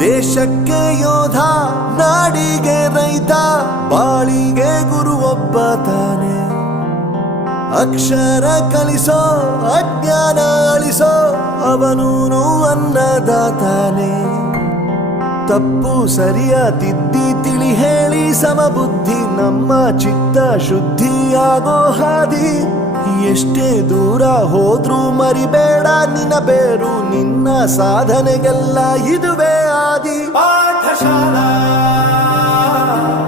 ದೇಶಕ್ಕೆ ಯೋಧ, ನಾಡಿಗೆ ರೈತ, ಬಾಳಿಗೆ ಗುರು ಒಬ್ಬ ತಾನೆ. ಅಕ್ಷರ ಕಲಿಸೋ, ಅಜ್ಞಾನ ಅಳಿಸೋ, ಅವನೂನು ಅನ್ನದಾತಾನೆ. ತಪ್ಪು ಸರಿಯ ತಿದ್ದಿ ತಿಳಿ ಹೇಳಿ ಸಮಬುದ್ಧಿ ನಮ್ಮ ಚಿತ್ತ ಶುದ್ಧಿಯಾಗೋ ಹಾದಿ. ಎಷ್ಟೇ ದೂರ ಹೋದ್ರೂ ಮರಿಬೇಡ ನಿನ್ನ ಬೇರು, ನಿನ್ನ ಸಾಧನೆಗೆಲ್ಲ ಇದುವೇ ಆದಿ. ಪಾಠಶಾಲಾ